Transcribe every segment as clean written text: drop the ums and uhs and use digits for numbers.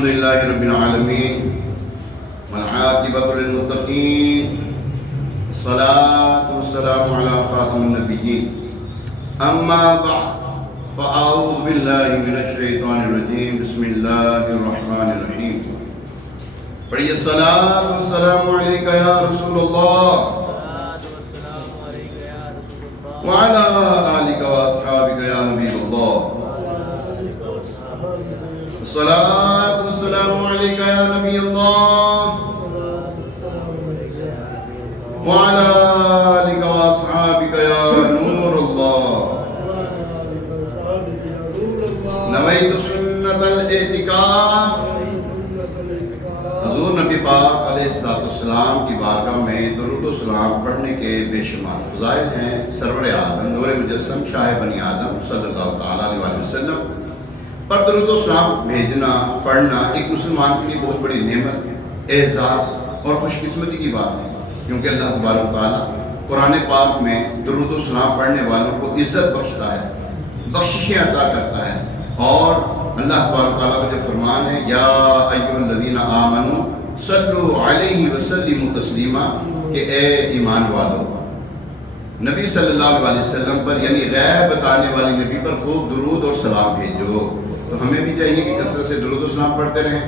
الحمد لله رب العالمين والعاقبة للمتقين والصلاة والسلام على خاتم النبيين أما بعد فأعوذ بالله من الشيطان الرجيم بسم الله الرحمن الرحيم پڑھیے الصلاة والسلام عليك يا رسول الله وعلى آلك وأصحابك يا حبيب الله الصلاة والسلام عليك يا نبي الله وعلى آلك وأصحابك يا نور الله نويت سنة الاعتكاف حضور نبی پاک علیہ السلام کی بارگاہ میں درود و سلام پڑھنے کے بے شمار فضائل ہیں۔ سرور عالم نور مجسم شاہ بنی آدم صلی اللہ تعالیٰ علیہ وسلم پر درود و سلام بھیجنا پڑھنا ایک مسلمان کے لیے بہت بڑی نعمت، اعزاز اور خوش قسمتی کی بات ہے، کیونکہ اللہ تبارک و تعالیٰ قرآن پاک میں درود و سلام پڑھنے والوں کو عزت بخشتا ہے، بخششیں عطا کرتا ہے، اور اللہ تبارک و تعالیٰ کا جو فرمان ہے یا ایھا الذین آمنوا صلوا علیہ وسلموا تسلیما کہ اے ایمان والو نبی صلی اللہ علیہ وسلم پر یعنی غیب بتانے والی نبی پر خوب درود اور سلام بھیجو۔ تو ہمیں بھی چاہیے کہ کثرت سے درود و سلام پڑھتے رہیں۔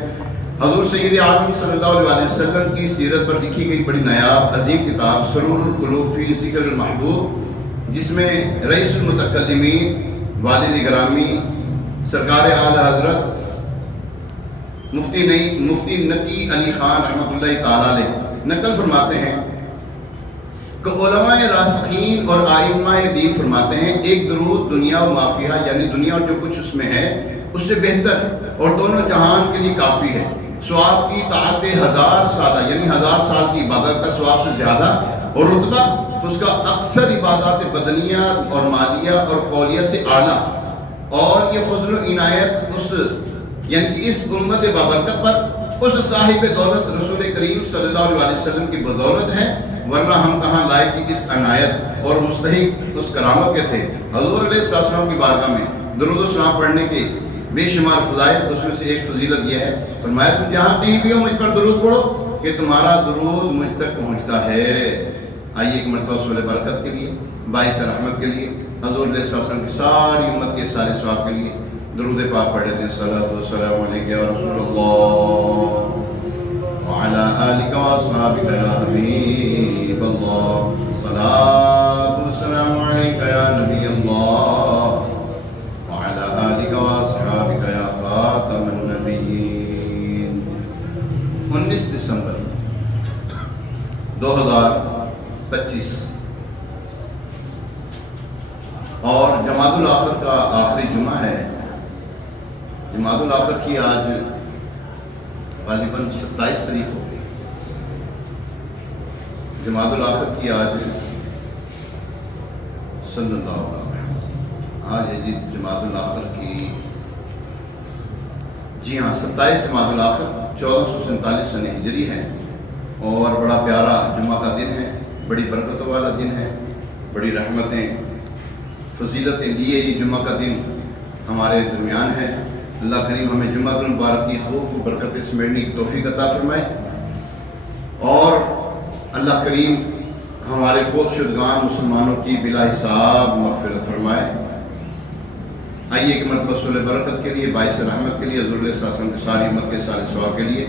حضور سید عالم صلی اللہ علیہ وسلم کی سیرت پر لکھی گئی بڑی نایاب عظیم کتاب سرور القلوب فی ذکر المحبوب، جس میں رئیس المتکلمین والد گرامی سرکار اعلیٰ حضرت مفتی نقی علی خان رحمۃ اللہ تعالیٰ علیہ نقل فرماتے ہیں کہ علماء راسخین اور ائمہ دین فرماتے ہیں ایک درود دنیا و مافیہ یعنی دنیا اور جو کچھ اس میں ہے اس سے بہتر اور دونوں جہان کے لیے کافی ہے۔ ثواب کی طاعت 1000 سالہ یعنی 1000 سال کی عبادت کا ثواب سے زیادہ، اور رتبہ اس کا اکثر عبادات بدنیہ اور مالیہ اور قولیہ سے اعلیٰ، اور یہ فضل و عنایت یعنی اس امت بابرکت پر اس صاحب دولت رسول کریم صلی اللہ علیہ وسلم کی بدولت ہے، ورنہ ہم کہاں لائق کی اس عنایت اور مستحق اس کرامت کے تھے۔ حضور علیہ السلام کی بارگاہ میں درود و سلام پڑھنے کے بے شمار فضائل، اس میں سے ایک فضیلت یہ ہے فرمایا تم جہاں کہیں بھی ہو مجھ پر درود پڑھو کہ تمہارا درود مجھ تک پہنچتا ہے۔ آئیے ایک مرتبہ رسول برکت کے لیے، باعث رحمت کے لیے، حضور علیہ السلام کی ساری امت کے سارے ثواب کے لیے درود پاک پڑھ لیتے ہیں۔ الصلاۃ والسلام علیک یا رسول اللہ وعلی آلک واصحابک یا حبیب اللہ، الصلاۃ والسلام علیک یا نبی اللہ وعلی آلک واصحابک یا خاتم النبیین۔ 19 دسمبر 2025 اور جمادی الاخر کا آخری جمعہ ہے۔ جمادی الاخر کی آج غالباً 27 تاریخ ہو گئی۔ جمادی الاخر کی آج صلی اللہ علیہ وسلم آج ہے جی جمادی الاخر کی، جی ہاں 27 جمادی الاخر 1447 سنہ ہجری ہے، اور بڑا پیارا جمعہ کا دن ہے، بڑی برکتوں والا دن ہے، بڑی رحمتیں فضیلتیں لیے یہ جمعہ کا دن ہمارے درمیان ہے۔ اللہ کریم ہمیں جمعہ المبارک کی خوب برکتیں سمیٹنے کی توفیق عطا فرمائے، اور اللہ کریم ہمارے فوت شدگان مسلمانوں کی بلا حساب مغفرت فرمائے۔ آئیے ایک مرتبہ رسول برکت کے لیے، باعث رحمت کے لیے، حضور علیہ السلام کی ساری امت کے سارے ثواب کے لیے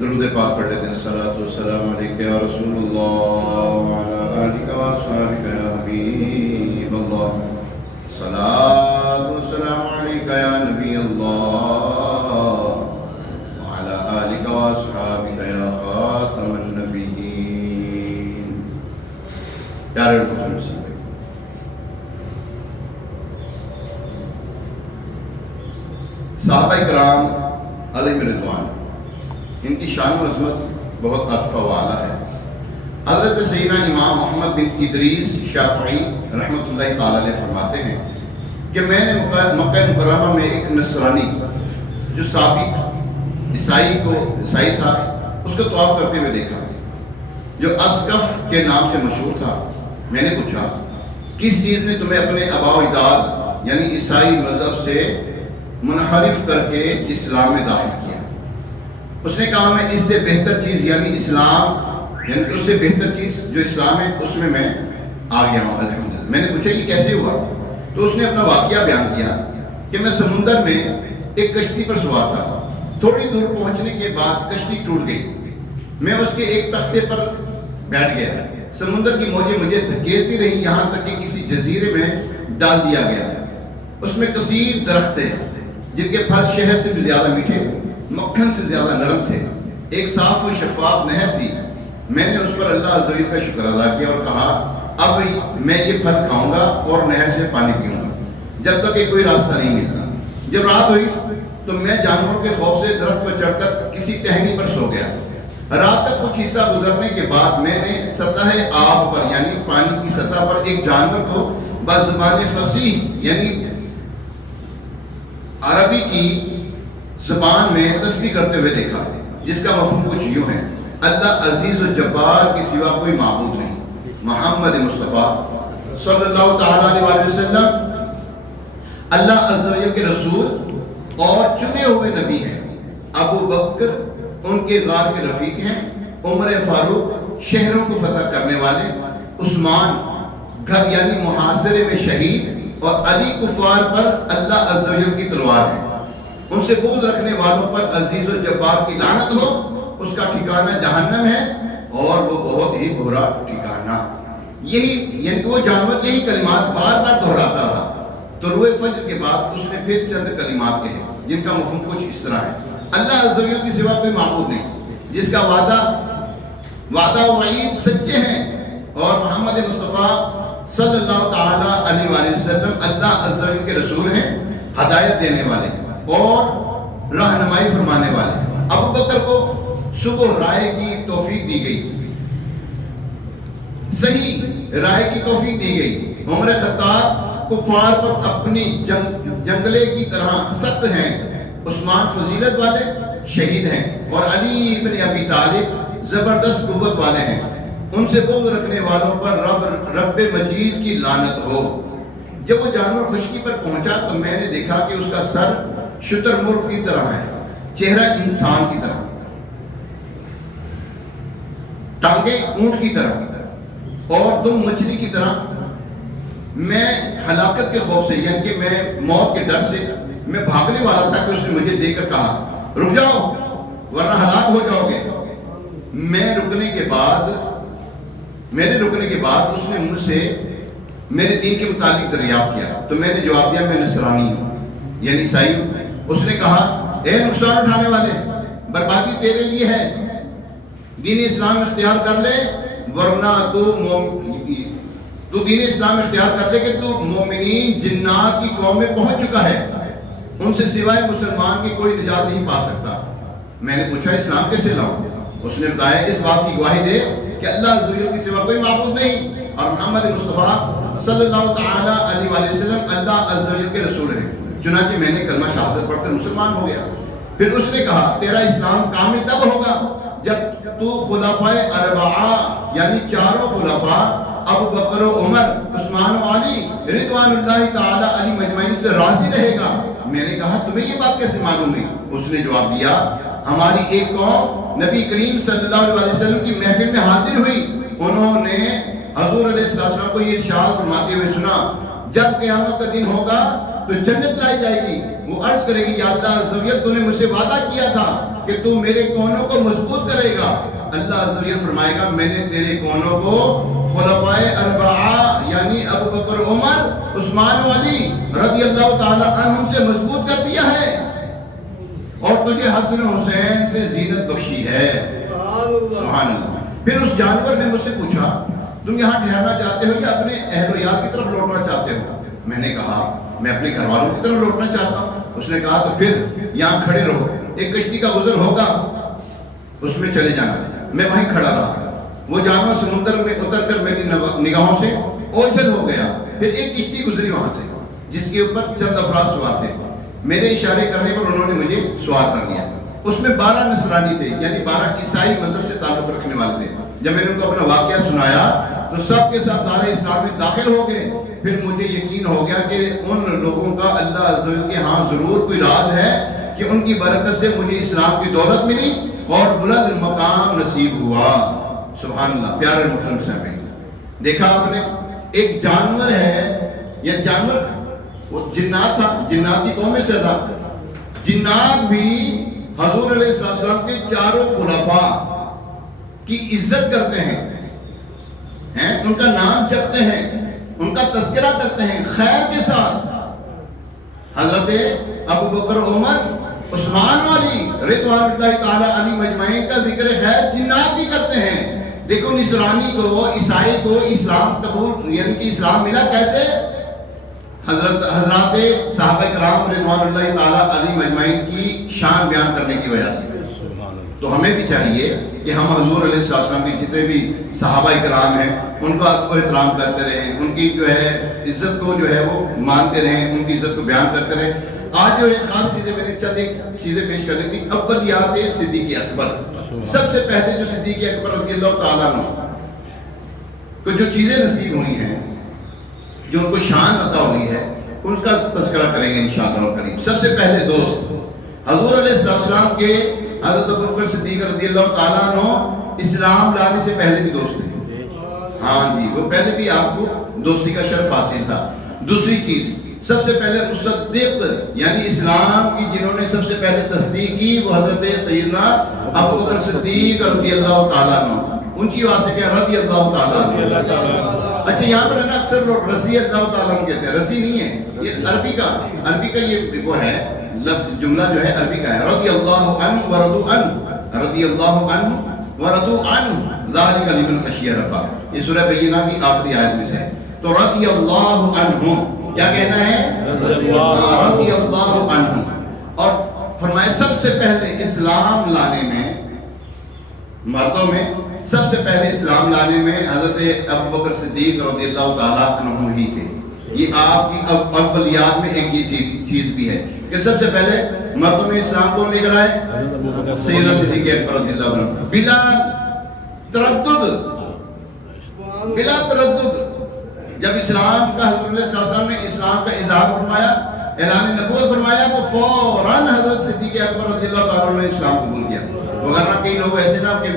درود پاک پڑھ لیتے ہیں۔ الصلاۃ والسلام علیک یا رسول اللہ وعلی آلک واصحابک یا حبیب اللہ، الصلاۃ والسلام علیک یا نبی اللہ وعلی آلک واصحابک یا خاتم النبیین۔ پیارے مسلم صحابہ کرام علیہم رضوان، ان کی شان و عظمت بہت عطف والا ہے۔ حضرت سیدنا امام محمد بن ادریس شافعی رحمۃ اللہ تعالی علیہ فرماتے ہیں کہ میں نے مکہ مکرمہ میں ایک نصرانی جو سابق عیسائی تھا اس کو طواف کرتے ہوئے دیکھا، جو اسقف کے نام سے مشہور تھا۔ میں نے پوچھا کس چیز نے تمہیں اپنے آباء و اجداد یعنی عیسائی مذہب سے منحرف کر کے اسلام میں داخل کیا؟ اس نے کہا میں اس سے بہتر چیز یعنی اسلام، یعنی کہ اس سے بہتر چیز جو اسلام ہے اس میں آ گیا ہوں الحمدللہ۔ میں نے پوچھا کہ کیسے ہوا؟ تو اس نے اپنا واقعہ بیان کیا کہ میں سمندر میں ایک کشتی پر سوار تھا، تھوڑی دور پہنچنے کے بعد کشتی ٹوٹ گئی، میں اس کے ایک تختے پر بیٹھ گیا، سمندر کی موجیں مجھے دھکیلتی رہی یہاں تک کہ کسی جزیرے میں ڈال دیا گیا۔ اس میں کثیر درخت تھے جن کے پھل شہد سے بھی زیادہ میٹھے، مکھن سے زیادہ نرم تھے، ایک صاف و شفاف نہر تھی۔ میں نے اس پر اللہ عز و جل کا شکر ادا کیا اور کہا اب میں یہ پھل کھاؤں گا اور نہر سے پانی پیوں گا جب تک کہ کوئی راستہ نہیں ملتا۔ جب رات ہوئی تو میں جانوروں کے خوف سے درخت پر چڑھ کر کسی ٹہنی پر سو گیا۔ رات کا کچھ حصہ گزرنے کے بعد میں نے سطح آب پر یعنی پانی کی سطح پر ایک جانور کو بزبان فصیح یعنی عربی کی زبان میں تسبیح کرتے ہوئے دیکھا، جس کا مفہوم کچھ یوں ہے: اللہ عزیز و جبار کے سوا کوئی معبود نہیں، محمد مصطفیٰ صلی اللہ تعالیٰ علیہ وسلم اللہ عز و جل کے رسول اور چنے ہوئے نبی ہیں۔ ابو بکر ان کے غار کے رفیق ہیں، عمر فاروق شہروں کو فتح کرنے والے، عثمان گھر یعنی محاصرے میں شہید، اور علی کفار پر اللہ عز و جل کی تلوار ہے۔ ان سے بغض رکھنے والوں پر عزیز و جبار کی لعنت ہو، اس کا ٹھکانہ جہنم ہے اور وہ بہت ہی برا ٹھکانہ۔ یہی یعنی کہ وہ جانور یہی کلمات بار بار دہراتا رہا۔ طلوع فجر کے بعد اس نے پھر چند کلمات کہے جن کا مفہوم کچھ اس طرح ہے: اللہ عز و جل کی سوا کوئی معبود نہیں، جس کا وعدہ و وعید سچے ہیں، اور محمد مصطفیٰ صلی اللہ تعالیٰ علیہ وآلہ وسلم اللہ عز و جل کے رسول ہیں، ہدایت دینے والے اور رہنمائی فرمانے والے۔ ابو بکر کو صبح رائے کی توفیق دی گئی، صحیح رائے کی توفیق دی گئی۔ عمر خطاب کفار پر اپنی جنگلے کی طرح سخت ہیں، عثمان فضیلت والے شہید ہیں، اور علی بن ابی طالب زبردست قوت والے ہیں۔ ان سے بغض رکھنے والوں پر رب مجید کی لعنت ہو۔ جب وہ جانور خشکی پر پہنچا تو میں نے دیکھا کہ اس کا سر شتر مرغ کی طرح ہے، چہرہ انسان کی طرح، ٹانگیں اونٹ کی طرح اور دم مچھلی کی طرح۔ میں ہلاکت کے خوف سے یعنی کہ میں موت کے ڈر سے میں بھاگنے والا تھا کہ اس نے مجھے دیکھ کر کہا رک جاؤ ورنہ ہلاک ہو جاؤ گے۔ میرے رکنے کے بعد اس نے مجھ سے میرے دین کے متعلق دریافت کیا تو میں نے جواب دیا میں نصرانی ہوں یعنی عیسائی ہوں۔ اس نے کہا اے نقصان اٹھانے والے، بربادی تیرے لیے ہے، دین اسلام اختیار کر لے ورنہ تو دین اسلام اختیار کر لے کہ تو مومنین جنات کی قوم میں پہنچ چکا ہے، ان سے سوائے مسلمان کی کوئی نجات نہیں پا سکتا۔ میں نے پوچھا اسلام کیسے لاؤں؟ اس نے بتایا اس بات کی گواہی دے کہ اللہ عز و جل کی سوا کوئی معبود نہیں اور محمد مصطفیٰ صلی اللہ تعالیٰ علیہ وآلہ وسلم اللہ عز و جل کے رسول ہیں۔ چنانچہ میں نے کلمہ شہادت پڑھ کر مسلمان ہو گیا۔ پھر اس نے کہا تیرا اسلام کامل تب ہوگا جب تو خلفائے اربعہ یعنی چاروں خلفاء ابو بکر و عمر عثمان و علی رضوان اللہ تعالیٰ علی مجمعین سے راضی رہے گا۔ میں نے کہا تمہیں یہ بات کیسے معلوم ہے؟ اس نے جواب دیا ہماری ایک قوم نبی کریم صلی اللہ علیہ وسلم کی محفل میں حاضر ہوئی، انہوں نے حضور علیہ السلام کو یہ ارشاد فرماتے ہوئے سنا جب قیامت کا دن ہوگا تو جنت لائی جائے گی۔ وہ عرض کرے گی یا اللہ عز و جل تو نے مجھ سے وعدہ کیا تھا کہ تو میرے کونوں کو مضبوط کرے گا۔ اللہ عز و جل فرمائے گا میں نے تیرے کونوں کو خلفائے اربعہ یعنی ابو بکر عمر عثمان و علی رضی اللہ تعالی عنہم سے مضبوط کر دیا ہے اور تجھے حسن و حسین سے زینت بخشی ہے۔ سبحان اللہ۔ پھر اس جانور نے مجھ سے پوچھا تم یہاں ٹھہرنا چاہتے ہو یا اپنے اہل و عیال کی طرف لوٹنا چاہتے ہو؟ میں نے کہا میں اپنے گھر والوں کی طرف لوٹنا چاہتا ہوں۔ اس نے کہا تو پھر یہاں کھڑے رہو، ایک کشتی کا گزر ہوگا اس میں چلے جانا۔ میں وہیں کھڑا رہا، وہ جانور سمندر میں اتر کر میری نگاہوں سے اوجھل ہو گیا۔ پھر ایک کشتی گزری وہاں سے جس کے اوپر چند افراد سوار تھے، میرے اشارے کرنے پر انہوں نے مجھے سوار کر لیا۔ اس میں 12 نصرانی تھے یعنی 12 عیسائی مذہب سے تعلق رکھنے والے تھے۔ جب میں نے ان کو اپنا واقعہ سنایا تو سب کے ساتھ دار اسلام میں داخل ہو گئے۔ پھر مجھے یقین ہو گیا کہ ان لوگوں کا اللہ عز و جل کے ہاں ضرور کوئی راز ہے کہ ان کی برکت سے مجھے اسلام کی دولت ملی اور بلند مقام نصیب ہوا. سبحان اللہ. پیارے محترم صاحب، دیکھا آپ نے ایک جانور ہے، یہ جانور وہ جنات تھا، جنات کی قوم میں سے تھا. جنات بھی حضور علیہ السلام کے چاروں خلفاء کی عزت کرتے ہیں، ان کا نام جپتے ہیں، ان کا تذکرہ کرتے ہیں خیر کے ساتھ. حضرت ابو بکر، عمر، عثمان علی رضوان اللہ تعالی علی مجمعین کا ذکر خیر جنات بھی کرتے ہیں. دیکھو نصرانی کو، عیسائی کو اسلام قبول، یعنی کہ اسلام ملا کیسے؟ حضرات صحابہ کرام رضوان اللہ تعالی علی مجمعین کی شان بیان کرنے کی وجہ سے. تو ہمیں بھی چاہیے کہ ہم حضور علیہ السلام کے جتنے بھی صحابہ کرام ہیں ان کو احترام کرتے رہیں، ان کی جو ہے عزت کو جو ہے وہ مانتے رہیں، ان کی عزت کو بیان کرتے رہیں. آج جو ہے خاص چیزیں میں نے چند ایک چیزیں پیش کرنی تھی. اولیات صدیق اکبر. سب سے پہلے جو صدیق اکبر رضی اللہ تعالیٰ عنہ کو جو چیزیں نصیب ہوئی ہیں، جو ان کو شان عطا ہوئی ہے، ان کا تذکرہ کریں گے انشاءاللہ الکریم. سب سے پہلے دوست حضور علیہ السلام کے حضرت ابو بکر صدیق رضی اللہ تعالیٰ عنہ اسلام لانے سے پہلے بھی دوست تھے. ہاں جی، وہ پہلے بھی آپ کو دوستی کا شرف حاصل تھا. دوسری چیز، سب سے پہلے مصدق یعنی اسلام کی جنہوں نے سب سے پہلے تصدیق کی وہ حضرت سیدنا ابو بکر صدیق رضی اللہ تعالیٰ عنہ. اونچی آواز سے کیا رضی اللہ تعالیٰ عنہ. اچھا یہاں پر ہے نا اکثر لوگ رضی اللہ تعالیٰ عنہ کہتے ہیں، رضی نہیں ہے، یہ عربی کا یہ وہ ہے لفظ، جملہ جو ہے عربی کا ہے. رضی اللہ عنہ ورضوا عنہ، رضی اللہ عنہ ورضوا عنہ ذالک لمن خشی ربہ. یہ سورہ بینہ کی آخری آیت میں سے ہے. تو رضی اللہ عنہ کیا کہنا ہے؟ رضی اللہ عنہ. اور فرمایا سب سے پہلے اسلام لانے میں، مردوں میں سب سے پہلے اسلام لانے میں حضرت ابو بکر صدیق رضی اللہ تعالیٰ عنہ ہی تھے. یہ آپ کی اولیات میں ایک یہ چیز بھی ہے کہ سب سے پہلے مردوں میں اسلام کون لے کر آئے؟ سیدنا صدیق اکبر رضی اللہ عنہ. بلا تردد، بلا تردد جب اسلام کا حضرت علیہ السلام نے اسلام کا اظہار فرمایا، اعلان نبوت فرمایا، تو فوراً حضرت صدیق اکبر رضی اللہ تعالیٰ عنہ نے اسلام قبول کیا. وغیرہ کئی لوگ ایسے نا کہ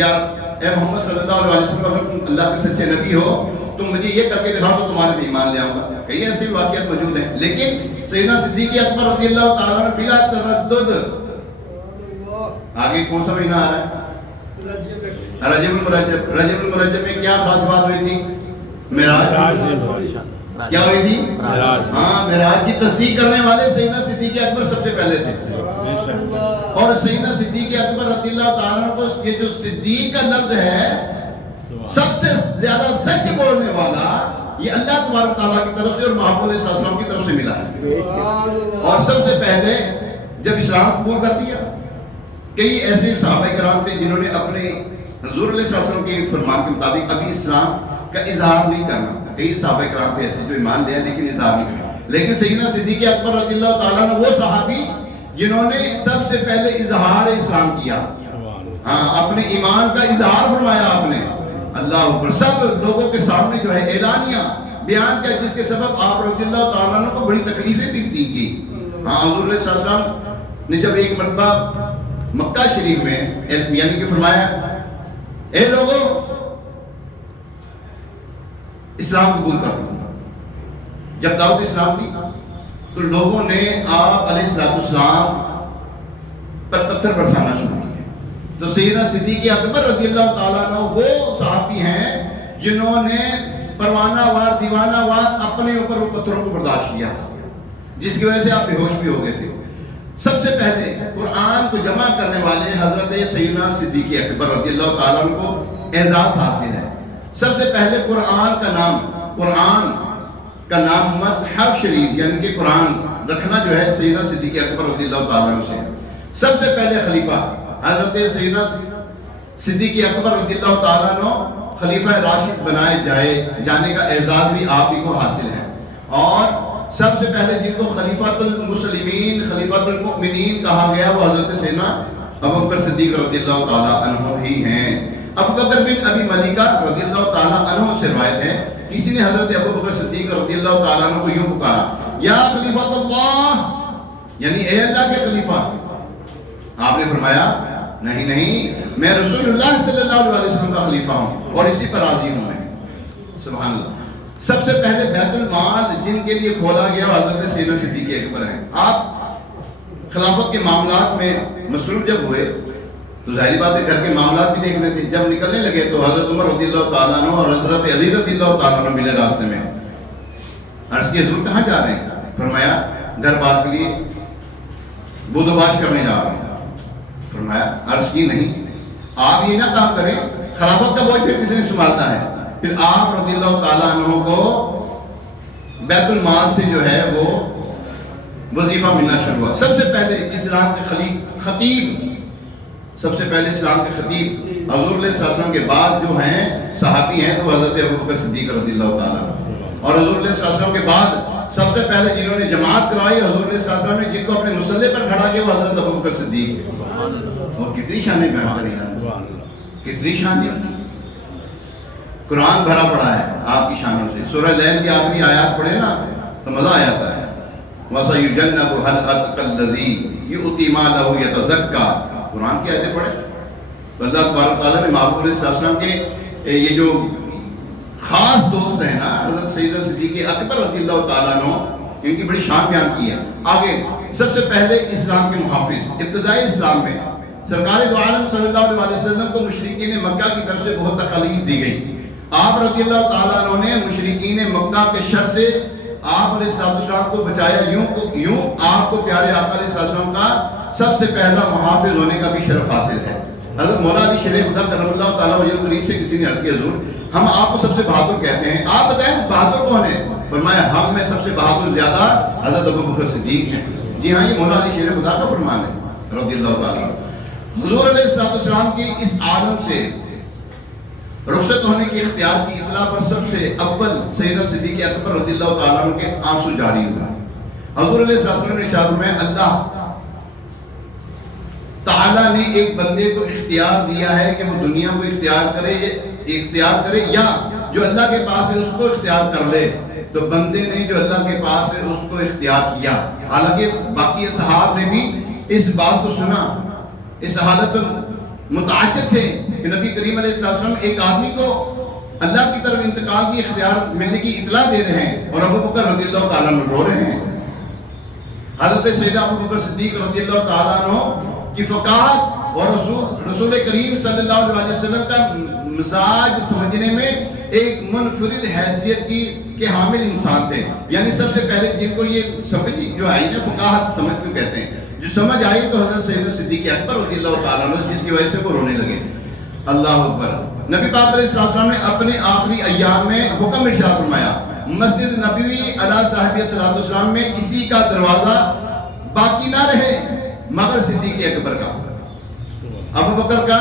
یا اے محمد صلی اللہ علیہ وسلم اگر تم اللہ کے سچے نبی ہو تو مجھے یہ کر کے دکھاؤ تو تمہارے بھی ایمان لے آؤں گا. کئی ایسے واقعات موجود ہیں. لیکن سیدنا صدیق اکبر رضی اللہ تعالیٰ عنہ بلا تردد. آگے کون سا مہینہ آ رہا ہے؟ رجب المرجب. رجب المرجب میں کیا خاص بات ہوئی تھی؟ معراج. کیا ہوئی تھی؟ ہاں، معراج کی تصدیق کرنے والے سیدنا صدیق اکبر سب سے پہلے تھے. اور سیدنا صدیق اکبر رضی اللہ تعالیٰ عنہ کو یہ جو صدیق کا لفظ ہے، سب سے زیادہ سچ بولنے والا یہ اللہ تبارک تعالیٰ کی طرف سے اور محمد علیہ السلام کی طرف سے ملا ہے. اور سب سے پہلے جب اسلام قبول کر دیا، کئی ایسے صحابہ کرام تھے جنہوں نے اپنے حضور علیہ السلام کے فرمان کے مطابق ابھی اسلام کا اظہار نہیں کرنا. کئی صحابہ کرام تھے ایسے جو ایمان لیا لیکن اظہار نہیں کرنا. لیکن سیدنا صدیق اکبر رضی اللہ تعالیٰ عنہ وہ صحابی جنہوں نے سب سے پہلے اظہار اسلام کیا. ہاں، اپنے ایمان کا اظہار فرمایا آپ نے. اللہ اکبر. سب لوگوں کے سامنے جو ہے اعلانیہ بیان کیا، جس کے سبب آپ رضی اللہ تعالیٰ عنہ کو بڑی تکلیفیں بھی دی گئی. ہاں، حضور علیہ السلام نے جب ایک مرتبہ مکہ شریف میں یعنی کہ فرمایا اے لوگوں اسلام قبول کر لو. جب دعوت اسلام دی تو لوگوں نے آپ علیہ السلام پر پتھر برسانا شروع کیا. تو سیدنا صدیق اکبر رضی اللہ تعالیٰ عنہ وہ صحابی ہیں جنہوں نے پروانہ وار دیوانہ وار اپنے اوپر وہ پتھروں کو برداشت کیا، جس کی وجہ سے آپ بے ہوش بھی ہو گئے تھے. سب سے پہلے قرآن کو جمع کرنے والے حضرت سیدنا صدیق اکبر رضی اللہ تعالیٰ عنہ کو اعزاز حاصل ہے. سب سے پہلے قرآن کا نام مصحف شریف یعنی کہ قرآن رکھنا جو ہے سیدنا صدیق اکبر رضی اللہ تعالیٰ عنہ سے ہے. سب سے پہلے خلیفہ حضرت سیدنا صدیق اکبر رضی اللہ تعالیٰ عنہ خلیفہ راشد بنائے جانے کا اعزاز بھی آپ ہی کو حاصل ہے. اور سب سے پہلے جن کو خلیفۃ المسلمین خلیفۃ المؤمنین کہا گیا وہ حضرت سیدنا ابو بکر صدیق رضی اللہ تعالیٰ عنہ ہی ہیں. ابو بکر بن ابی ملیکہ رضی اللہ تعالیٰ عنہ سے روایت ہے، کسی نے حضرت ابو بکر صدیق رضی اللہ تعالیٰ عنہ کو یوں پکارا یا خلیفۃ اللہ، یعنی اے اللہ کے خلیفہ. آپ نے فرمایا نہیں نہیں، میں رسول اللہ صلی اللہ علیہ وسلم کا خلیفہ ہوں اور اسی پر راضی ہوں میں. سبحان اللہ. سب سے پہلے بیت المال جن کے لیے کھولا گیا حضرت سیدنا صدیق اکبر ہیں. آپ خلافت کے معاملات میں مصروف جب ہوئے تو ظاہری بات ہے گھر کے معاملات بھی دیکھنے تھے. جب نکلنے لگے تو حضرت عمر رضی اللہ تعالیٰ عنہ اور حضرت علی رضی اللہ تعالیٰ عنہ ملے راستے میں. عرض کی حضور کہاں جا رہے ہیں؟ فرمایا گھر بار کے لیے بود و باش کرنے جا رہا ہوں. فرمایا عرض کی نہیں، آپ یہ نہ کام کریں، خلافت کا بوجھ پھر کسی نے سنبھالتا ہے. پھر آپ رضی اللہ تعالیٰ عنہ کو بیت المال سے جو ہے وہ وظیفہ ملنا شروع ہوا. سب سے پہلے اسلام کے خطیب، سب سے پہلے اسلام کے خطیب حضور علیہ السلام کے بعد جو ہیں صحابی ہیں تو حضرت ابوبکر صدیق رضی اللہ تعالیٰ عنہ. اور حضور علیہ السلام کے بعد سب سے پہلے جنہوں نے جماعت کرائی حضور علیہ السلام نے، جن کو اپنے مسلح پر کھڑا کیا وہ حضرت ابوبکر صدیق ہے. اور کتنی شانیں بیان کری ہیں، کتنی شانیں. قرآن بھرا پڑا ہے آپ کی شانوں سے. سورہ لیل کی آخری آیات پڑھے نا تو مزہ آ جاتا ہے. وَسَيُجَنَّبُهَا الْأَتْقَى الَّذِي يُؤْتِي مَالَهُ يَتَزَكَّى. قرآن کی آیتیں پڑھے تو اللہ تبارک تعالیٰ نے محبوب علیہ السلام کے یہ جو خاص دوست ہیں نا حضرت سیدنا صدیق اکبر رضی اللہ تعالیٰ عنہ، ان کی بڑی شان بیان کی ہے. آگے سب سے پہلے اسلام کے محافظ. ابتدائی اسلام میں سرکار دو عالم صلی اللہ علیہ وسلم کو مشرکین مکہ کی طرف سے بہت تکلیف دی گئی. آپ رضی اللہ تعالیٰ عنہ نے مشرکین مکہ کے شر سے آپ علیہ السلام کو بچایا. یوں آپ کو پیارے آقا علیہ السلام کا سب سے پہلا محافظ ہونے کا بھی شرف حاصل ہے. حضرت مولا علی شریف خدا کرم اللہ تعالیٰ وجہ قریب سے کسی نے عرض کیا حضور ہم آپ کو سب سے بہادر کہتے ہیں، آپ بتائیں بہادر کون ہے؟ فرمایا ہم میں سب سے بہادر زیادہ حضرت ابوبکر صدیق ہیں. جی ہاں، یہ مولا علی شریف خدا کا فرمان ہے رضی اللہ تعالیٰ. حضور علیہ السلام کی اس عالم سے رخصت ہونے کی اختیار کی اطلاع پر سب سے اول سیدنا صدیق اکبر رضی اللہ تعالیٰ عنہ کے آنسو جاری ہوا. حضور علیہ السلام نے ارشاد فرمایا اللہ تعالیٰ نے ایک بندے کو اختیار دیا ہے کہ وہ دنیا کو اختیار کرے یا جو اللہ کے پاس ہے اس کو اختیار کر لے. تو بندے نے جو اللہ کے پاس ہے اس کو اختیار کیا. حالانکہ باقی اصحاب نے بھی اس بات کو سنا، اس حالت میں متعجب تھے کہ نبی کریم علیہ السلام ایک آدمی کو اللہ کی طرف انتقال کی اختیار ملنے کی اطلاع دے رہے ہیں اور ابوبکر رضی اللہ تعالیٰ عنہ رو رہے ہیں. حضرت سیدنا ابوبکر صدیق رضی اللہ تعالیٰ عنہ کی فقاہت اور رسول کریم صلی اللہ علیہ وسلم کا مزاج سمجھنے میں ایک منفرد حیثیت کے حامل انسان تھے. یعنی سب سے پہلے جن کو یہ سمجھ جو آئی نا فقاہت سمجھ کیوں کہتے ہیں، جو سمجھ آئی تو حضرت سیدنا صدیق اکبر رضی اللہ تعالیٰ عنہ، جس کی وجہ سے وہ رونے لگے. اللہ اکبر. نبی پاک علیہ السلام نے اپنے آخری ایام میں حکم ارشاد فرمایا مسجد نبوی علیہ صاحب الصلوۃ والسلام میں کسی کا دروازہ باقی نہ رہے مگر صدیق اکبر کا، ابوبکر کا،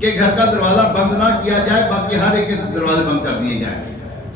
کہ گھر کا دروازہ بند نہ کیا جائے، باقی ہر ایک کے دروازے بند کر دیے جائیں.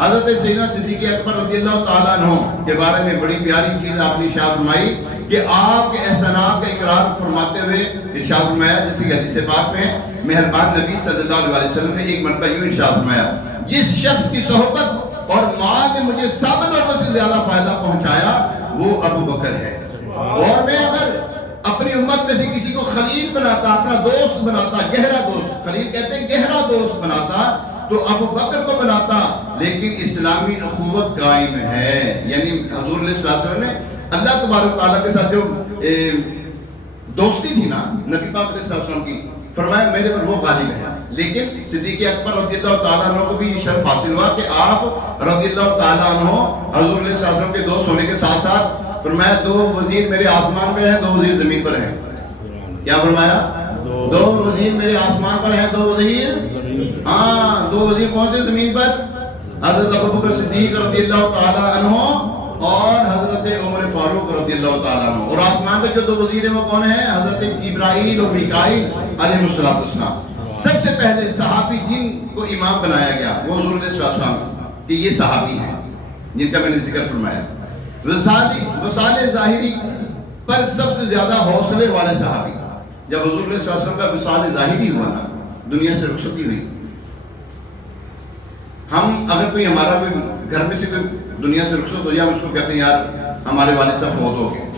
حضرت سیدنا صدیق اکبر رضی اللہ تعالیٰ عنہ کے بارے میں بڑی پیاری چیز آپ نے ارشاد فرمائی کہ آپ کے احسانات کا اقرار فرماتے ہوئے ارشاد فرمایا جیسے کہ حدیث پاک میں مہربان نبی صلی اللہ علیہ وسلم نے ایک مرتبہ یوں ارشاد فرمایا جس شخص کی صحبت اور مال نے مجھے سب لوگوں سے زیادہ فائدہ پہنچایا وہ ابوبکر ہے. اور میں اگر اپنی امت میں سے کسی کو خلیل بناتا، اپنا دوست بناتا، گہرا دوست، خلیل کہتے ہیں گہرا دوست بناتا، تو ابوبکر کو بناتا. لیکن اسلامی اخوت قائم ہے. یعنی حضور علیہ السلام نے اللہ تبارک تعالیٰ کے ساتھ جو دوستی تھی نا نبی پاک علیہ السلام کی، فرمایا میرے پر وہ غالب ہے. لیکن صدیق اکبر رضی اللہ تعالیٰ عنہ کو بھی یہ شرف حاصل ہوا کہ آپ رضی اللہ تعالیٰ عنہ حضور علیہ السلام کے دوست ہونے کے ساتھ ساتھ فرمایا دو وزیر میرے آسمان پر ہیں، دو وزیر زمین پر ہیں. کیا فرمایا؟ دو وزیر میرے آسمان پر ہیں، دو وزیر، ہاں دو وزیر کون سے زمین پر؟ حضرت ابوبکر صدیق رضی اللہ تعالیٰ عنہ اور حضرت عمر فاروق رضی اللہ تعالیٰ عنہ. اور آسمان پہ جو دو وزیر ہیں وہ کون ہیں؟ حضرت جبرائیل اور میکائیل علیہ السلام. سب سے پہلے صحابی جن کو امام بنایا گیا وہ حضور علیہ السلام کہ یہ صحابی ہیں جن کا میں نے ذکر فرمایا. وصال ظاہری پر سب سے زیادہ حوصلے والے صحابی. جب حضور علیہ السلام کا وصال ظاہری ہوا نا، دنیا سے رخصتی ہوئی، ہم اگر کوئی ہمارا کوئی گھر میں سے کوئی دنیا سے رخصت ہو جائے ہم اس کو کہتے ہیں یار ہمارے والد صاحب فوت ہو گئے،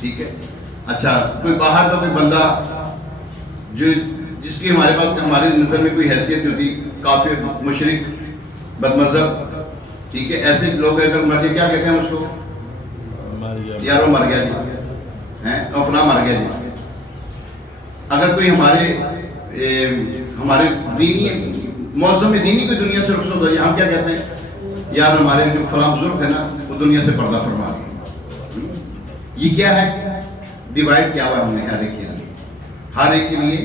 ٹھیک ہے. اچھا کوئی باہر کا کوئی بندہ جس کی ہمارے پاس ہمارے نظر میں کوئی حیثیت ہوتی، کافر، مشرک، بد مذہب، ٹھیک ہے، ایسے لوگ اگر مر گئے کیا کہتے ہیں اس کو؟ یار وہ مر گیا جی، اور فلاں مر گیا جی۔ اگر کوئی ہمارے دینی معظم دینی کو دنیا سے رخصت ہو جائے، ہم کیا کہتے ہیں؟ یار ہمارے جو فلاں بزرگ تھے نا وہ دنیا سے پردہ فرما گئے۔ یہ کیا ہے؟ ڈیوائڈ کیا ہوا ہے ہم نے ہر ایک کے لیے، ہر ایک کے لیے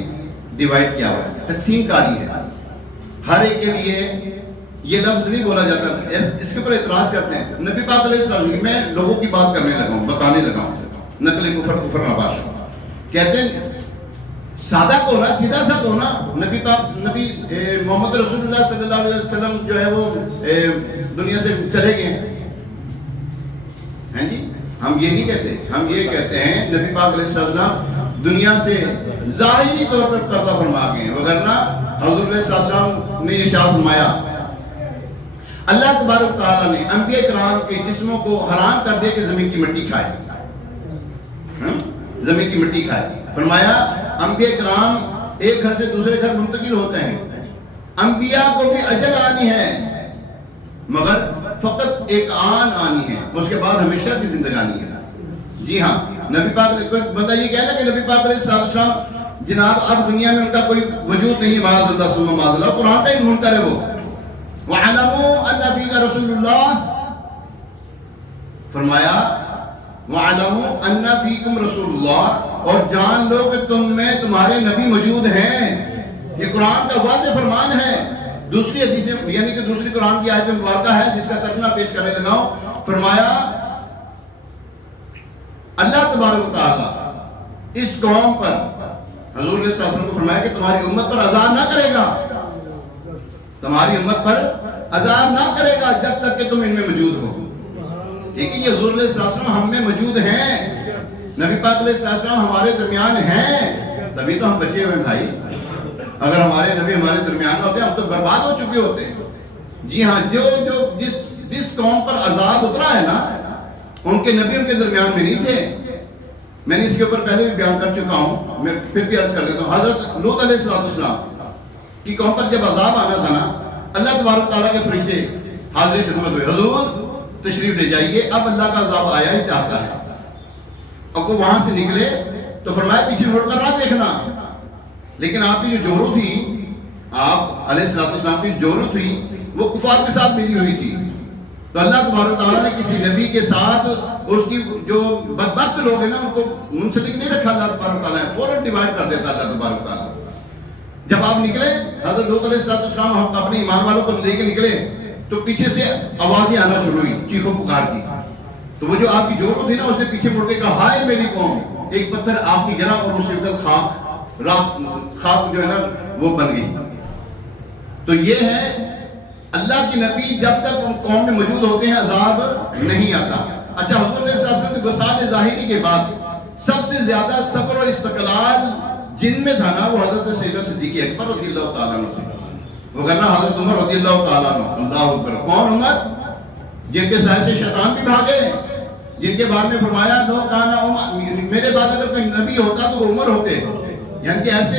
ڈیوائڈ کیا ہوا ہے، تقسیم کاری ہے ہر ایک کے لیے۔ یہ لفظ نہیں بولا جاتا، اس کے اوپر اعتراض کرتے ہیں۔ نبی پاک علیہ السلام، میں لوگوں کی بات کرنے لگا ہوں، بتانے لگا ہوں، نقل کفر نباشا کہتے ہیں سادہ کو ہونا، سیدھا سا ہونا۔ نبی محمد رسول اللہ صلی اللہ علیہ وسلم جو ہے وہ دنیا سے چلے گئے ہیں جی، ہم یہ نہیں کہتے، ہم یہ کہتے ہیں نبی پاک علیہ السلام دنیا سے ظاہری طور پر پردہ فرما گئے ہیں، وگرنہ حضور علیہ السلام نے ارشاد فرمایا اللہ تبارک تعالیٰ نے انبیاء کرام کے جسموں کو حرام کر دے کہ زمین کی مٹی کھائے، زمین کی مٹی کھائے۔ فرمایا انبیاء کرام ایک گھر سے دوسرے گھر منتقل ہوتے ہیں، انبیاء کو بھی اجل آنی ہے مگر فقط ایک آن آنی ہے، اس کے بعد ہمیشہ کی زندگانی ہے۔ جی ہاں، نبی پاک بندہ یہ کہنا کہ نبی پاک علیہ السلام جناب اب دنیا میں ان کا کوئی وجود نہیں، معاذ اللہ ثم معاذ اللہ، قرآن کا ہی منکر ہے وہ۔ وَعَلَمُوا أَنَّ فِيكَ رَسُولُ اللَّهِ، فرمایا وَعَلَمُوا أَنَّ فِيكُمْ رَسُولُ اللَّهِ، اور جان لو کہ تم میں تمہارے نبی موجود ہیں۔ یہ قرآن کا واضح فرمان ہے۔ دوسری حدیث یعنی کہ دوسری قرآن کی آیت مبارکہ ہے جس کا ترجمہ پیش کرنے لگا ہوں۔ فرمایا اللہ تبارک و تعالیٰ اس قوم پر، حضور علیہ السلام کو فرمایا کہ تمہاری امت پر عذاب نہ کرے گا، تمہاری امت پر عذاب نہ کرے گا جب تک کہ تم ان میں موجود ہو۔ دیکھیے یہ حضور علیہ السلام ہم میں موجود ہیں، نبی پاک علیہ السلام ہمارے درمیان ہیں، تبھی تو ہم بچے ہوئے بھائی۔ اگر ہمارے نبی ہمارے درمیان ہوتے ہم تو برباد ہو چکے ہوتے۔ جی ہاں، جس قوم پر عذاب اترا ہے نا، ان کے نبی ان کے درمیان میں نہیں تھے۔ میں نے اس کے اوپر پہلے بھی بیان کر چکا ہوں، میں پھر بھی عرض کر دیتا ہوں۔ حضرت لوط علیہ السلام کی قوم پر جب عذاب آنا تھا نا، اللہ تبارک تعالیٰ کے فرشتے حاضر خدمت ہوئے، حضور تشریف لے جائیے، اب اللہ کا عذاب آیا ہی چاہتا ہے۔ اب وہ وہاں سے نکلے تو فرمایا پیچھے مڑ کر نہ دیکھنا، لیکن آپ کی جو جورو تھی، آپ علیہ السلام کی جورو تھی، وہ کفار کے ساتھ ملی ہوئی تھی۔ تو اللہ تبارک تعالیٰ نے کسی نبی کے ساتھ اس کی جو بدبخت لوگ ہیں نا ان کو منسلک نہیں رکھا، اللہ تبارک تعالیٰ نے فوراً ڈیوائڈ کر دیتا اللہ تبارک تعالیٰ۔ جب آپ نکلے حضرت لوط علیہ السلام اپنے ایمان والوں کو لے کے نکلے تو پیچھے سے آوازیں آنا شروع ہوئی، چیخو پکار کی۔ تو وہ جو آپ کی جورو تھی نا، اس نے پیچھے مڑ کے کہا ہائے میری قوم، ایک پتھر آپ کی گرا اور اسی وقت خاک جو ہے نا وہ بن گئی۔ تو یہ ہے اللہ کی نبی جب تک ان قوم میں موجود ہوتے ہیں عذاب نہیں آتا۔ اچھا، حضور علیہ السلام کی وصال ظاہری کے بعد سب سے زیادہ صبر اور استقلال جن میں تھا نا، وہ حضرت سیدنا صدیق اکبر رضی اللہ تعالیٰ عنہ سے، وگرنہ حضرت عمر رضی اللہ تعالیٰ عنہ، اللہ اکبر۔ کون عمر؟ جن کے سائے سے شیطان بھی بھاگے، جن کے بارے میں فرمایا لو کانا عمر، میرے بعد اگر کوئی نبی ہوتا تو وہ عمر ہوتے، یعنی کہ ایسے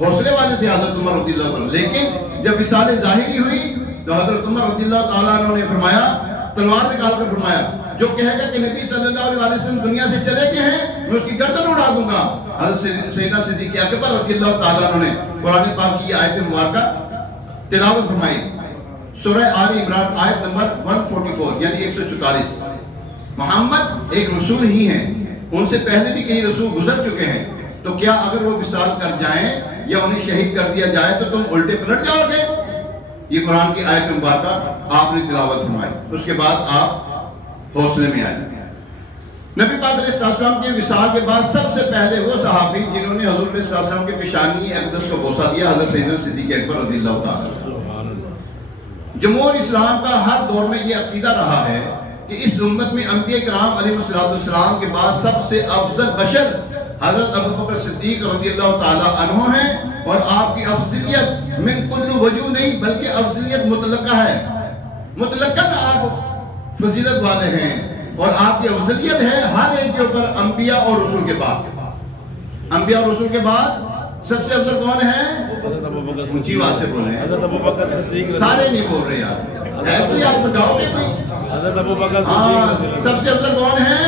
حوصلے والے تھے حضرت عمر رضی اللہ عنہ۔ لیکن جب وصال ظاہری ہوئی تو حضرت عمر رضی اللہ تعالیٰ عنہ نے فرمایا، تلوار نکال کر فرمایا جو کہے گا کہ نبی صلی اللہ علیہ وسلم دنیا سے چلے گئے ہیں میں اس کی گردن اڑا دوں گا۔ حضرت سیدنا صدیق اکبر رضی اللہ تعالیٰ عنہ نے قرآن پاک کی آیت مبارکہ تلاوت فرمائی، سورہ آل عمران آیت نمبر 144 یعنی 144۔ محمد ایک رسول ہی ہیں، ان سے پہلے بھی کئی رسول گزر چکے ہیں، تو کیا اگر وہ وصال کر جائیں یا انہیں شہید کر دیا جائے تو تم الٹے پلٹ جاؤ گے؟ یہ قرآن کی آیت مبارکہ آپ نے تلاوت فرمائی، اس کے بعد آپ حوصلے میں آئے۔ نبی پاک علیہ السلام کے وصال کے بعد سب سے پہلے وہ صحابی جنہوں نے حضور علیہ السلام کے پیشانی اقدس کو بوسہ دیا، حضرت سیدنا صدیق اکبر رضی اللہ تعالیٰ۔ جمہور اسلام کا ہر دور میں یہ عقیدہ رہا ہے کہ اس امت میں انبیاء کرام علیہ السلام کے بعد سب سے افضل بشر حضرت ابوبکر صدیق رضی اللہ تعالیٰ عنہ ہیں، اور آپ کی افضلیت من کل وجہ نہیں بلکہ افضلیت مطلقہ ہے، مطلقاً آپ فضیلت والے ہیں، اور آپ کی افضلیت ہے ہر ایک کے اوپر انبیاء اور رسول کے بعد، انبیاء اور رسول کے بعد سب سے افضل کون ہے؟ حضرت ابوبکر اونچی آواز سے بولے ہیں، حضرت ابوبکر صدیق سارے نہیں بول رہے یار، ہے کوئی آپ بتاؤ گے کوئی؟ حضرت ابوبکر ہاں صدیق سب سے افضل کون ہے؟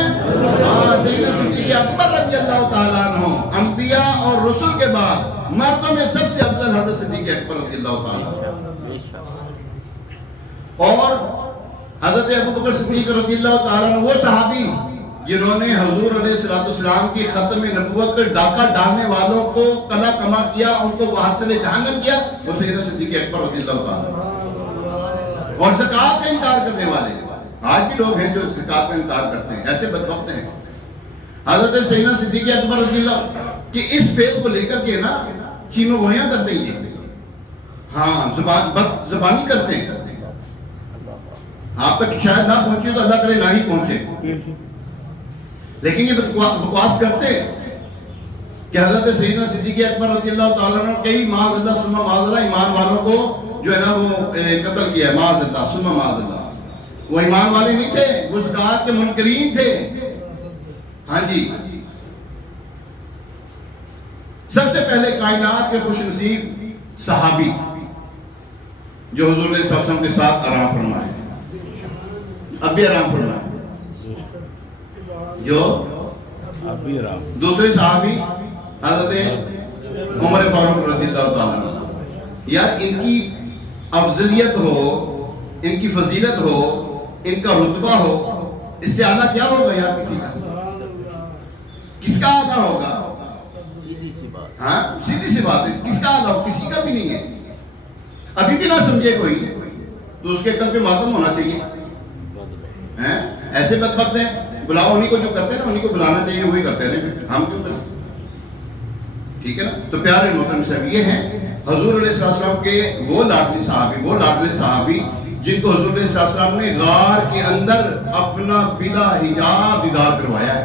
ہاں سیدنا صدیق اکبر رضی اللہ تعالیٰ عنہ، انبیاء اور رسل کے بعد مردوں میں سب سے افضل حضرت صدیق اکبر رضی اللہ تعالیٰ عنہ۔ اور حضرت ابوبکر صدیق رضی اللہ تعالیٰ عنہ وہ صحابی جنہوں نے حضور علیہ السلام کی ختم نبوت پر ڈاکہ ڈالنے والوں کو قلع کما کیا، ان کو وہاں سے جہنم کیا، وہ سیدنا صدیق اکبر رضی اللہ تعالیٰ عنہ۔ اور زکوٰۃ کا انکار کرنے والے آج بھی لوگ ہیں جو زکوٰۃ کا انکار کرتے ہیں، ایسے بدبخت ہیں۔ حضرت سیدنا صدیق اکبر رضی اللہ کہ اس فیض کو لے کر کے نا چینو گویاں کرتے ہیں، ہاں زبانی کرتے ہیں، آپ تک شاید نہ پہنچے تو اللہ کرے نہ ہی پہنچے، لیکن یہ بکواس کرتے کہ حضرت سیدنا صدیق اکبر رضی اللہ تعالیٰ عنہ کئی معاذ اللہ ثم معاذ اللہ ایمان والوں کو جو ہے نا وہ قتل کیا ہے، معاذ اللہ ثم معاذ اللہ، وہ ایمان والے نہیں تھے، وہ زکوٰۃ کے منکرین تھے۔ ہاں جی، سب سے پہلے کائنات کے خوش نصیب صحابی جو حضور صلی اللہ علیہ وسلم کے ساتھ آرام فرمائے، اب بھی آرام فرمائے، جو دوسرے صحابی حضرت عمر فاروق رضی اللہ تعالیٰ عنہ، یار ان کی افضلیت ہو، ان کی فضیلت ہو، ان کا رتبہ ہو، اس سے اعلیٰ کیا ہوگا یار کسی کا؟ کس کا اعلیٰ ہوگا؟ ہاں سیدھی سی بات ہے، کس کا اعلیٰ ہو؟ کسی کا بھی نہیں ہے۔ ابھی بھی نہ سمجھے کوئی تو اس کے قلب پہ ماتم ہونا چاہیے۔ ایسے بدبخت ہیں، بلاؤ انہی کو، جو کرتے ہیں نا انہی کو بلانا چاہیے، وہی کرتے رہے، ہم کیوں کریں؟ ٹھیک ہے نا؟ تو پیارے محترم صاحب، یہ ہیں حضور علیہ السلام کے وہ لاڈلے صحابی، وہ لاڈلے صحابی جن کو حضور علیہ السلام نے غار کے اندر اپنا بلا حجاب دیدار کروایا ہے،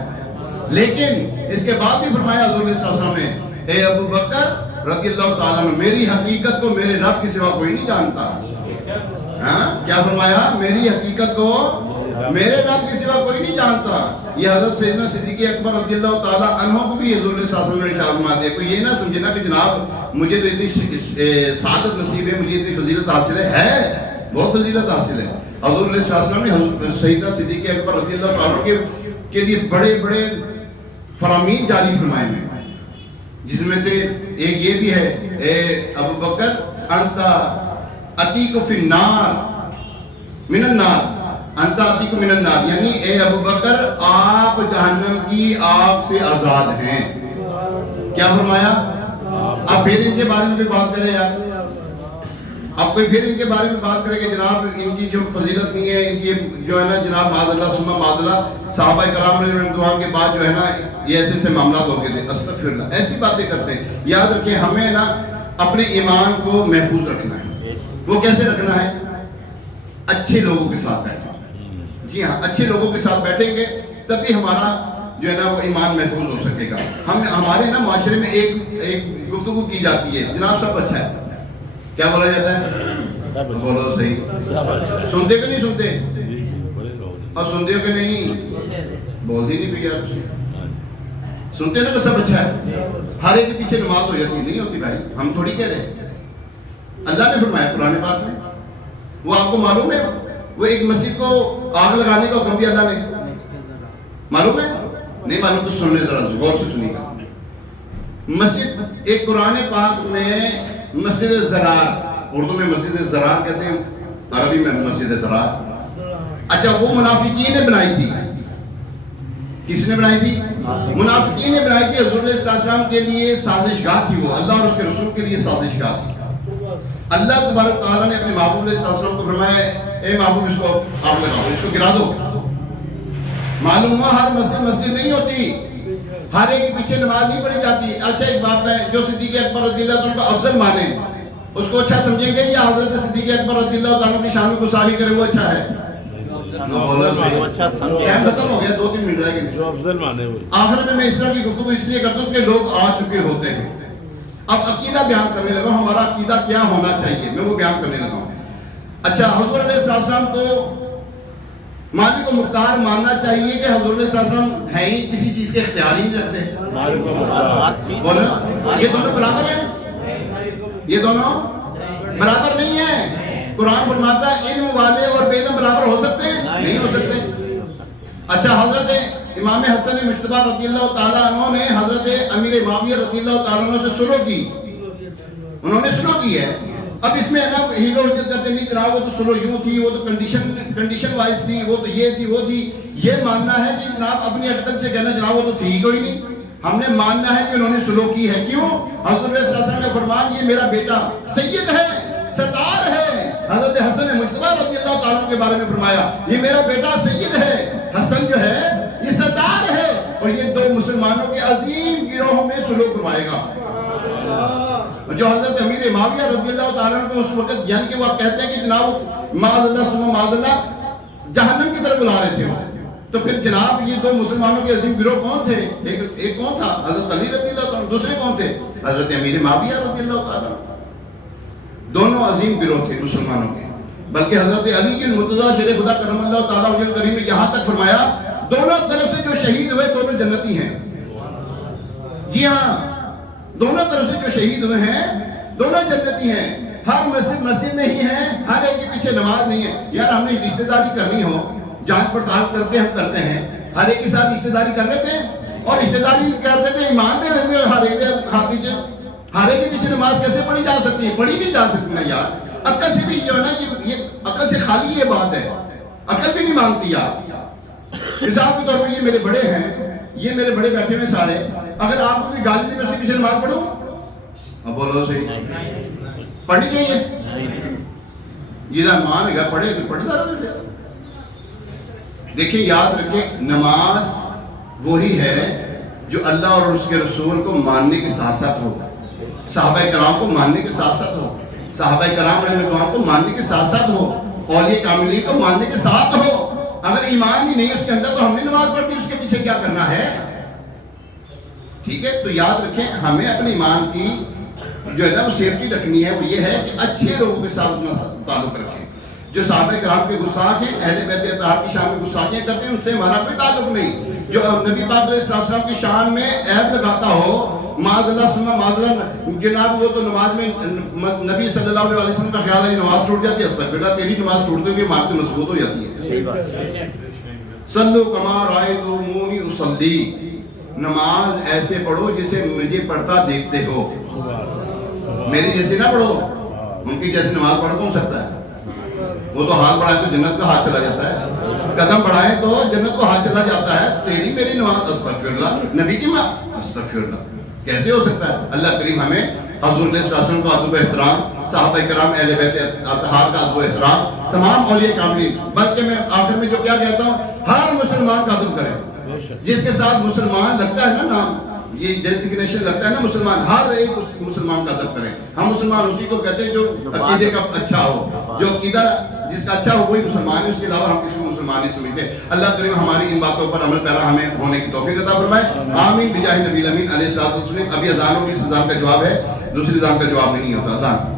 لیکن اس کے بعد بھی فرمایا حضور علیہ السلام نے، اے ابو بکر رضی اللہ تعالیٰ عنہ، میری حقیقت کو میرے رب کے سوا کوئی نہیں جانتا۔ ہاں کیا فرمایا؟ میری حقیقت کو میرے رب کے سوا کوئی نہیں جانتا۔ یہ حضرت سیدنا صدیق اکبر رضی اللہ تعالیٰ عنہ کو بھی حضور صلی اللہ علیہ وسلم نے ارشاد فرما دیا۔ کوئی یہ نہ سمجھے نا کہ جناب مجھے تو اتنی سعادت نصیب ہے، مجھے اتنی فضیلت حاصل ہے، بہت فضیلت حاصل ہے۔ حضور علیہ السلام نے حضرت سیدنا صدیق اکبر رضی اللہ تعالیٰ کے لیے بڑے بڑے فرامین جاری فرمائے ہیں، جس میں سے ایک یہ بھی ہے، اے ابو بکر انت عتیق فی النار من النار، انت عتیق من النار، یعنی اے ابو بکر آپ جہنم کی آگ سے آزاد ہیں۔ کیا فرمایا؟ اب پھر ان کے بارے میں بات کریں یار، اب کوئی پھر ان کے بارے میں بات کرے کہ جناب ان کی جو فضیلت نہیں ہے، ان کی جو ہے نا جناب معاذ اللہ ثم معاذ اللہ صحابہ کرام رضوان کے بعد جو ہے نا یہ ایسے ایسے معاملات ہو گئے تھے، استغفر اللہ، ایسی باتیں کرتے ہیں۔ یاد رکھیں ہمیں نا اپنے ایمان کو محفوظ رکھنا ہے۔ وہ کیسے رکھنا ہے؟ اچھے لوگوں کے ساتھ بیٹھیں، جی ہاں اچھے لوگوں کے ساتھ بیٹھیں گے تبھی ہمارا جو ہے نا وہ ایمان محفوظ ہو سکے گا۔ ہمارے نا معاشرے میں ایک گفتگو کی جاتی ہے، جناب سب اچھا ہے، کیا بولا جاتا ہے؟ بولو صحیح، سنتے کہ نہیں سنتے؟ اور سنتے ہو کہ نہیں؟ بول ہی نہیں پہ یار، سنتے نا کہ سب اچھا ہے، ہر ایک پیچھے نماز ہو جاتی ہے، نہیں ہوتی بھائی، ہم تھوڑی کہہ رہے ہیں۔ اللہ نے فرمایا قرآن پاک میں، وہ آپ کو معلوم ہے وہ ایک مسجد کو آگ لگانے کا حکم دیا اللہ نے، معلوم ہے؟ نہیں معلوم تو سن لیں ذرا غور سے سنیے گا۔ مسجد ایک قرآن پاک میں مسجد زرار، اردو میں مسجد زرار کہتے ہیں، عربی میں مسجد درار، اچھا وہ منافقین نے بنائی تھی۔ کس نے بنائی تھی؟ منافقین نے بنائی تھی، حضور علیہ السلام کے لیے سازش گاہ تھی، وہ اللہ اور اس کے رسول کے لیے سازش گاہ تھی۔ اللہ تبارک تعالیٰ نے اپنے محبوب علیہ السلام کو فرمایا، اے محبوب اس کو آگ لگاؤ، اس کو گرا دو۔ معلوم ہوا ہر مسجد نہیں ہوتی، ہر ایک پیچھے نماز نہیں پڑھی جاتی۔ اچھا ایک بات ہے، جو صدیق اکبر رضی اللہ عنہ کا افضل مانے اس کو اچھا سمجھیں گے، یا حضرت صدیق اکبر رضی اللہ عنہ کی شان میں گستاخی کرے وہ اچھا ہے؟ ٹائم ختم ہو گیا، 2-3 منٹ رہ گئے۔ جو افضل مانے وہ آخر میں اس طرح کی گفتگو اس لیے کرتا ہوں کہ لوگ آ چکے ہوتے ہیں۔ اب عقیدہ بیان کرنے لگا ہوں، ہمارا عقیدہ کیا ہونا چاہیے، میں وہ بیان کرنے لگا ہوں۔ اچھا حضور علیہ السلام کو مالک کو مختار ماننا چاہیے کہ حضور صلی اللہ علیہ وسلم ہے ہی کسی چیز کے اختیار ہی نہیں رکھتے؟ مالک کو مختار بولو یہ دونوں برابر ہیں؟ یہ دونوں برابر نہیں ہیں۔ قرآن فرماتا ہے علم والے اور بے علم برابر ہو سکتے ہیں؟ نہیں ہو سکتے۔ اچھا حضرت امام حسن مجتبی رضی اللہ تعالیٰ عنہ نے حضرت امیر معاویہ رضی اللہ تعالیٰ عنہ سے سلو کی، انہوں نے سلو کی ہے۔ اب اس میں ہے نا ہیلو حجت کرتے نہیں جناب وہ تو سلو یوں تھی، وہ تو کنڈیشن وائز تھی، وہ تو یہ تھی وہ تھی، یہ ماننا ہے کہ جناب اپنی اٹکل سے کہنا جناب وہ تو تھی کوئی نہیں۔ ہم نے ماننا ہے کہ انہوں نے سلو کی ہے۔ کیوں؟ حضرت صلی اللہ علیہ وسلم نے فرمان یہ میرا بیٹا سید ہے، سردار ہے۔ حضرت حسن مجتبی رضی اللہ تعالیٰ کے بارے میں فرمایا یہ میرا بیٹا سید ہے، حسن جو ہے یہ سردار ہے، اور یہ دو مسلمانوں کے عظیم گروہوں میں سلو کروائے گا۔ جو حضرت امیر معاویہ رضی اللہ تعالیٰ کو اس وقت جن کے وہ کہتے ہیں کہ جناب معاذ اللہ ثم معاذ اللہ جہنم کی طرف بلا رہے تھے، تو پھر جناب یہ دو مسلمانوں کے عظیم گروہ کون تھے؟ ایک کون تھا؟ حضرت علی رضی اللہ تعالیٰ، دوسرے کون تھے؟ حضرت امیر معاویہ رضی اللہ تعالیٰ۔ دونوں عظیم گروہ تھے مسلمانوں کے، بلکہ حضرت علی المرتضیٰ شیر خدا کرم اللہ تعالیٰ وجہ کریم نے یہاں تک فرمایا دونوں طرف سے جو شہید ہوئے دونوں جنتی ہیں۔ جی ہاں، دونوں طرف سے جو شہید ہوئے ہیں دونوں جنتی ہیں۔ ہر مسجد نہیں ہے، ہر ایک کے پیچھے نماز نہیں ہے۔ یار ہم نے رشتہ داری کرنی ہو، جانچ پڑتال کرتے ہم کرتے ہیں، ہر ایک کے ساتھ رشتہ داری کر لیتے ہیں، اور رشتہ داری کرتے تھے ایمان دے رہے ہر ایک ہاتھی سے ہر ایک کے پیچھے نماز کیسے پڑھی جا سکتی ہے؟ پڑھی نہیں جا سکتی نا یار۔ عقل سے بھی جو ہے نا یہ عقل سے خالی یہ بات ہے، عقل بھی نہیں مانگتی یار۔ مثال کے طور پر یہ میرے بڑے ہیں، یہ میرے بڑے بیٹھے ہوئے سارے، اگر آپ کو کوئی گالی دے میں اس کے پیچھے نماز پڑھوں؟ اب بولو صحیح پڑھنی چاہیے؟ یہ مان گیا پڑھے تو پڑھتا رہے۔ دیکھیں یاد رکھیں نماز وہی ہے جو اللہ اور اس کے رسول کو ماننے کے ساتھ ساتھ ہو، صحابہ کرام کو ماننے کے ساتھ ساتھ ہو، صحابہ کرام رضی اللہ عنہم کو ماننے کے ساتھ ساتھ ہو، اولیاء کاملین کو ماننے کے ساتھ ہو۔ اگر ایمان ہی نہیں اس کے اندر تو ہم نے نماز پڑھتی، اس کے پیچھے کیا کرنا ہے؟ ٹھیک ہے، تو یاد رکھیں ہمیں اپنے ایمان کی جو ہے نا وہ سیفٹی رکھنی ہے، وہ یہ ہے کہ اچھے لوگوں کے ساتھ اپنا تعلق رکھیں۔ جو صحابہ کرام کے گستاخ ہیں، اہل بیت اطہار کی شان میں گستاخیاں کرتے ہیں، ان سے ہمارا کوئی تعلق نہیں۔ جو نبی پاک علیہ السلام کی شان میں عیب لگاتا ہو، معاذ اللہ ثم معاذ اللہ، جناب وہ تو نماز میں نبی صلی اللہ علیہ وسلم کا خیال ہے نماز چھوٹ جاتی ہے، استغفر اللہ تیری نماز چھوڑتے ہوئے مارتے مضبوط ہو جاتی ہے۔ صلو کما رأیتمونی اصلی، نماز ایسے پڑھو جسے مجھے پڑھتا دیکھتے ہو، میری جیسے نہ پڑھو۔ ان کی جیسے نماز پڑھ کون سکتا ہے؟ وہ تو ہاتھ بڑھائے تو جنت کا ہاتھ چلا جاتا ہے، قدم بڑھائے تو جنت کو ہاتھ چلا جاتا ہے۔ تیری میری نماز استغفر اللہ، نبی کی ماں استغفر اللہ، کیسے ہو سکتا ہے؟ اللہ کریم ہمیں حضور صلی اللہ علیہ وسلم کا ادب و احترام، صحابہ کرام اہل بیت اطہار کا ادب و احترام، تمام اولیاء کاملین، بلکہ میں آخر میں جو کیا کہتا ہوں ہر مسلمان کا ادب کرے، جس کے ساتھ مسلمان لگتا ہے نا نام، یہ ڈیزگنیشن لگتا ہے نا مسلمان، ہر ایک مسلمان کا ادب کریں۔ ہم مسلمان اسی کو کہتے ہیں جو عقیدے کا اچھا ہو، جو عقیدہ جس کا اچھا ہو وہی مسلمان ہے، اس کے علاوہ ہم کسی کو مسلمان نہیں سمجھتے۔ اللہ کریم ہماری ان باتوں پر عمل پیرا ہمیں ہونے کی توفیق عطا فرمائے، آمین بجاہ نبی الامین علیہ الصلوۃ والسلام۔ ابھی اذانوں کی اس اذان کا جواب ہے، دوسری اذان کا جواب نہیں ہوتا۔ اذان